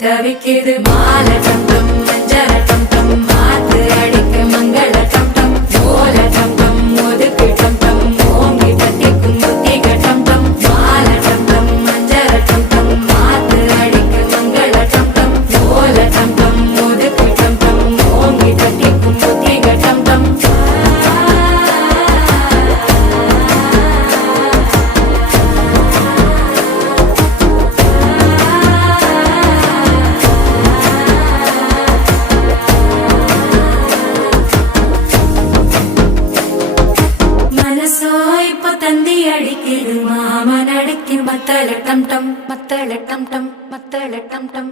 தவிக்குது மால டம் டம் மஞ்சள டம் டம் மாத்து அடிக்க மங்கள டம் டம் ஓல டம் டம் ஒதுக்கு டம் டம் ஓங்கி தட்டிக்கும் புத்திக டம் டம் மால டம் டம் மஞ்சள டம் டம் மாத்து அடிக்க மங்கள டம் டம் ஓல டம் டம் ஒதுக்கு டம் டம் ஓங்கி தட்டிக்கும் புத்திக டம் டம் தந்தி அடிக்குது மாமன் அடிக்கு மத்தள டம் டம் மத்தள டம் டம் மத்தள டம் டம்